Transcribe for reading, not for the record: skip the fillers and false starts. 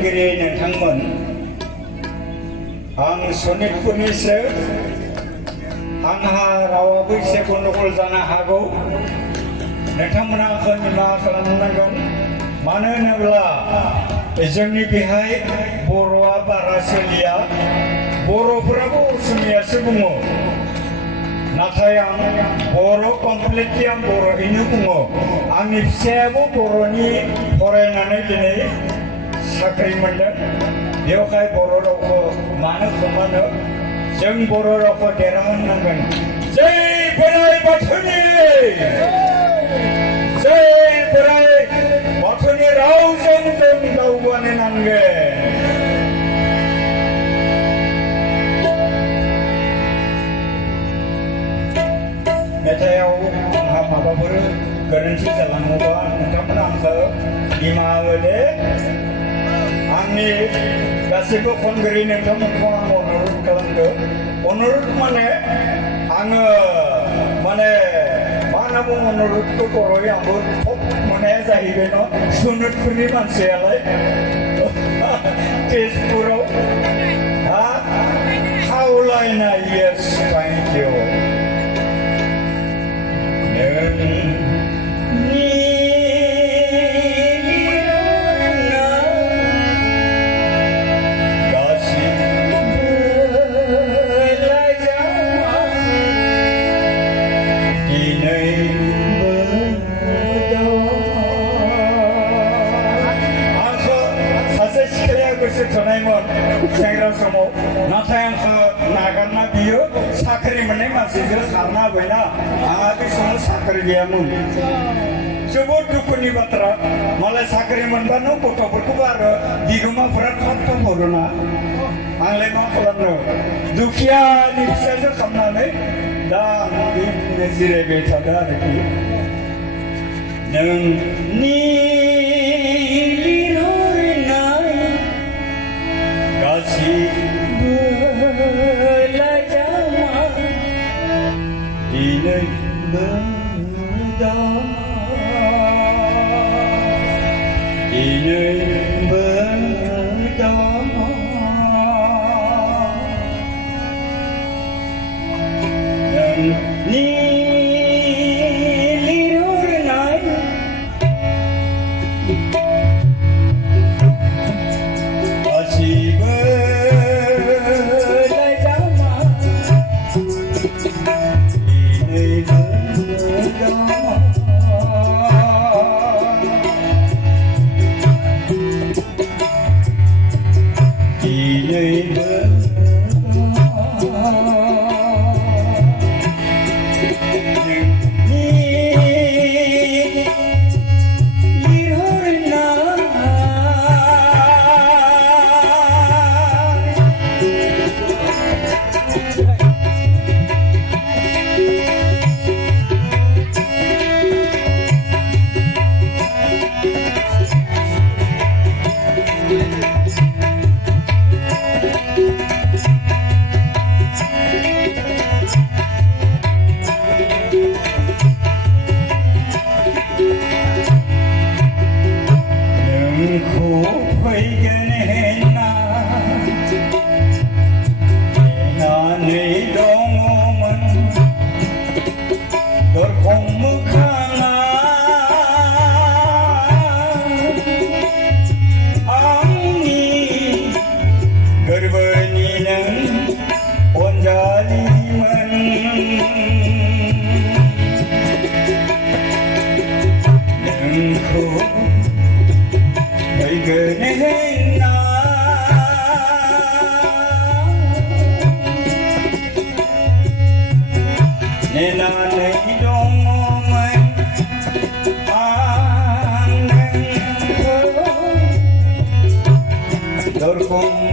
खनगिरि नोंथांमोन आं सनितपुरनिसो आंहा रावाबो एसे गन्दगल जानो हागौ नोंथांमोना आंखौ निमाहा खालामनांगोन मानो होनोब्ला जोंनि बेहाय बर'आ बारा सोलिया बर'फोराबो असमियासो बुङो नाथाय आं बर' कमप्लिटलि आं बर'यैनो बुङो आंनि फिसायाबो बर'नि फरायनानै दिनै साख्रि मोनदों बेवहाय बर' रावखौ मानो खोमानो जों बर' रावखौ देरहाहोनांगोन जै बोराइ बाथौनि जै बोराइ बाथौनि रावजों जों दावगानो नांगोन मेथाइआव आंहा माबाफोर गोरोन्थि जालाङोबा नोंथांमोना आंखौ निमाहा होदो आंनि गासैबो खनगिरि नोंथांमोनखौ आं अनुरद खालामदो अनुरद माने आङो माने मा होनना बुङो अनुरदखौ बर'यै आंबो थब मोननाया जाहैबाय न' सनितपुरनि मानसियालाय तेजपुराव खावलायनाय येस थेंक इउ सेंग्रा समाव नाथाय आंखौ नागारना बियो साख्रि मोननाय मानसिजों खारना होबायना आंहा बे समाव साख्रि गैयामोन जोबोद दुखुनि बाथ्रा मालाय साख्रि मोनबानो गथ'फोरखौबो आरो बिगोमाफोरा थाब थाब हरोना आंलाय मा खालामनो दुखियानि फिसाजो खालामनानै दा आं बिदिनो जिरायबाय थादों आरोखि नोंनि Dorkong